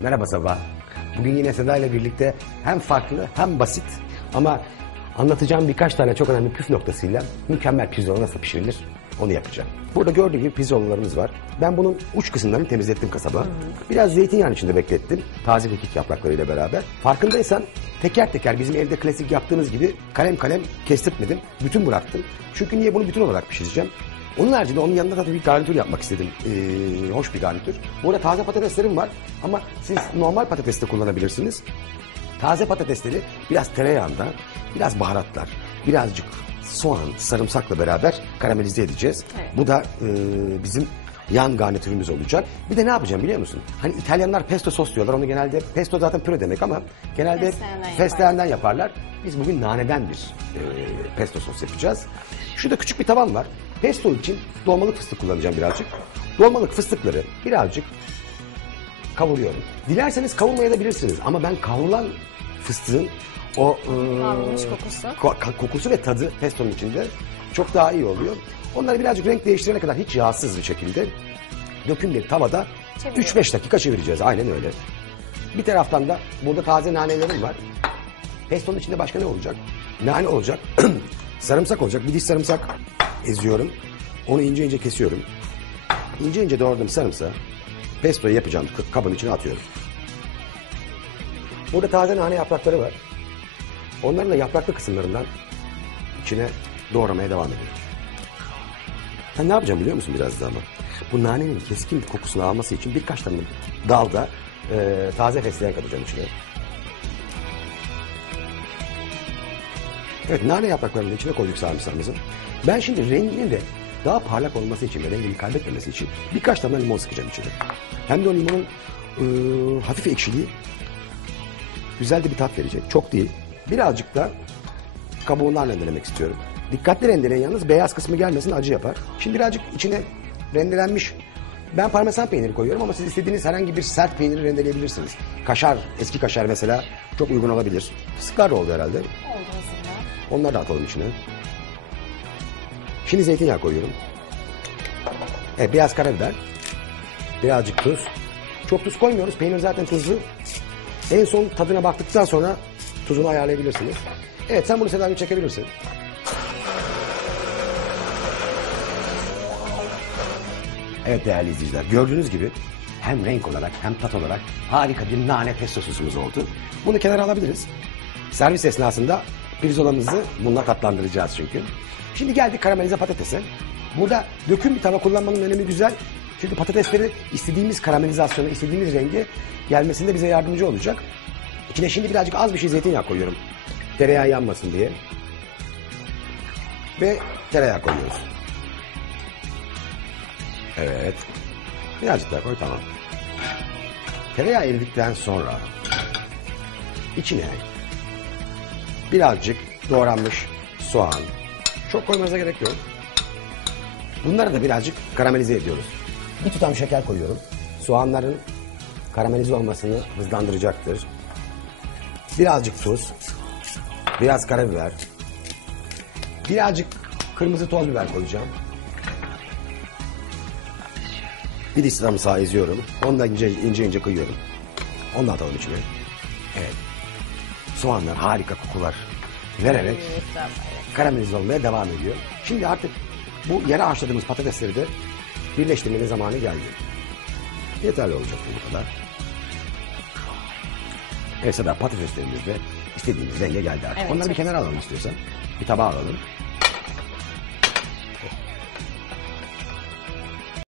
Merhaba Sabah. Bugün yine Seda ile birlikte hem farklı hem basit ama anlatacağım birkaç tane çok önemli püf noktasıyla mükemmel pirzola nasıl pişirilir onu yapacağım. Burada gördüğü gibi pirzolalarımız var. Ben bunun uç kısımlarını temizlettim kasaba. Biraz zeytinyağı içinde beklettim. Taze kekik yapraklarıyla beraber. Farkındaysan teker teker bizim evde klasik yaptığımız gibi kalem kalem kestirtmedim. Bütün bıraktım. Çünkü niye bunu bütün olarak pişireceğim? Onun haricinde onun yanında tabii bir garnitür yapmak istedim. Ee, hoş bir garnitür. Bu arada taze patateslerim var ama siz normal patates de kullanabilirsiniz. Taze patatesleri biraz tereyağında, biraz baharatlar, birazcık soğan, sarımsakla beraber karamelize edeceğiz. Evet. Bu da e, bizim yan garnitürümüz olacak. Bir de ne yapacağım biliyor musun? Hani İtalyanlar pesto sos diyorlar. Onu genelde pesto zaten püre demek ama genelde Fesleğenden fesleğenden yaparlar. Biz bugün naneden bir e, pesto sos yapacağız. Şurada küçük bir tavan var. Pesto için dolmalık fıstık kullanacağım birazcık. Dolmalık fıstıkları birazcık kavuruyorum. Dilerseniz kavurmaya da bilirsiniz ama ben kavrulan fıstığın o Kavrulmuş kokusu. ko- kokusu ve tadı pestonun içinde çok daha iyi oluyor. Onları birazcık renk değiştirene kadar hiç yağsız bir şekilde döküm bir tavada Çeviriyoruz. 3-5 dakika çevireceğiz. Aynen öyle. Bir taraftan da burada taze nanelerim var. Pestonun içinde başka ne olacak? Nane olacak. sarımsak olacak. Bir diş sarımsak eziyorum. Onu ince ince kesiyorum. İnce ince doğradığım sarımsağı pestoyu yapacağım kabın içine atıyorum. Burada taze nane yaprakları var. Onların da yapraklı kısımlarından içine doğramaya devam ediyorum. Ben ne yapacağım biliyor musun biraz daha ama? Bu nanenin keskin kokusunu alması için birkaç tane dalda e, taze fesleğen katacağım içine. Evet nane yapraklarını içine koyduk sarımsağımızı. Ben şimdi rengini de daha parlak olması için ve rengini kaybetmemesi için birkaç tane limon sıkacağım içine. Hem de o limonun e, hafif ekşiliği güzel de bir tat verecek. Çok değil. Birazcık da kabuğundan rendelemek istiyorum. Dikkatli rendeleyin yalnız beyaz kısmı gelmesin acı yapar. Şimdi birazcık içine rendelenmiş ben parmesan peyniri koyuyorum ama siz istediğiniz herhangi bir sert peyniri rendeleyebilirsiniz. Kaşar, eski kaşar mesela çok uygun olabilir. Fıstıklar da oldu herhalde. Oldu. Onları da atalım içine. Şimdi zeytinyağı koyuyorum. Evet biraz karabiber. Birazcık tuz. Çok tuz koymuyoruz. Peynir zaten tuzlu. En son tadına baktıktan sonra tuzunu ayarlayabilirsiniz. Evet sen bunu Seda'yı çekebilirsin. Evet değerli izleyiciler gördüğünüz gibi hem renk olarak hem tat olarak harika bir nane pesto sosumuz oldu. Bunu kenara alabiliriz. Servis esnasında pirzolamızı bununla tatlandıracağız çünkü. Şimdi geldik karamelize patatese. Burada döküm bir tava kullanmanın önemi güzel. Çünkü patatesleri istediğimiz karamelizasyona, istediğimiz renge gelmesinde bize yardımcı olacak. İçine şimdi birazcık az bir şey zeytinyağı koyuyorum. Tereyağı yanmasın diye. Ve tereyağı koyuyoruz. Evet. Birazcık daha koy tamam. Tereyağı eridikten sonra içine birazcık doğranmış soğan. Çok koymanıza gerek yok. Bunları da birazcık karamelize ediyoruz. Bir tutam şeker koyuyorum. Soğanların karamelize olmasını hızlandıracaktır. Birazcık tuz. Biraz karabiber. Birazcık kırmızı toz biber koyacağım. Bir sarımsağı eziyorum. Onu da ince ince, ince kıyıyorum. Onu da atalım içine. Evet. Soğanlar harika kokular vererek karamelize olmaya devam ediyor. Şimdi artık bu yere haşladığımız patatesleri de birleştirmenin zamanı geldi. Yeterli olacak bu kadar. Evet Seda patateslerimiz de istediğimiz renge geldi artık. Evet, Onları bir kenara alalım istiyorsan. Bir tabağa alalım.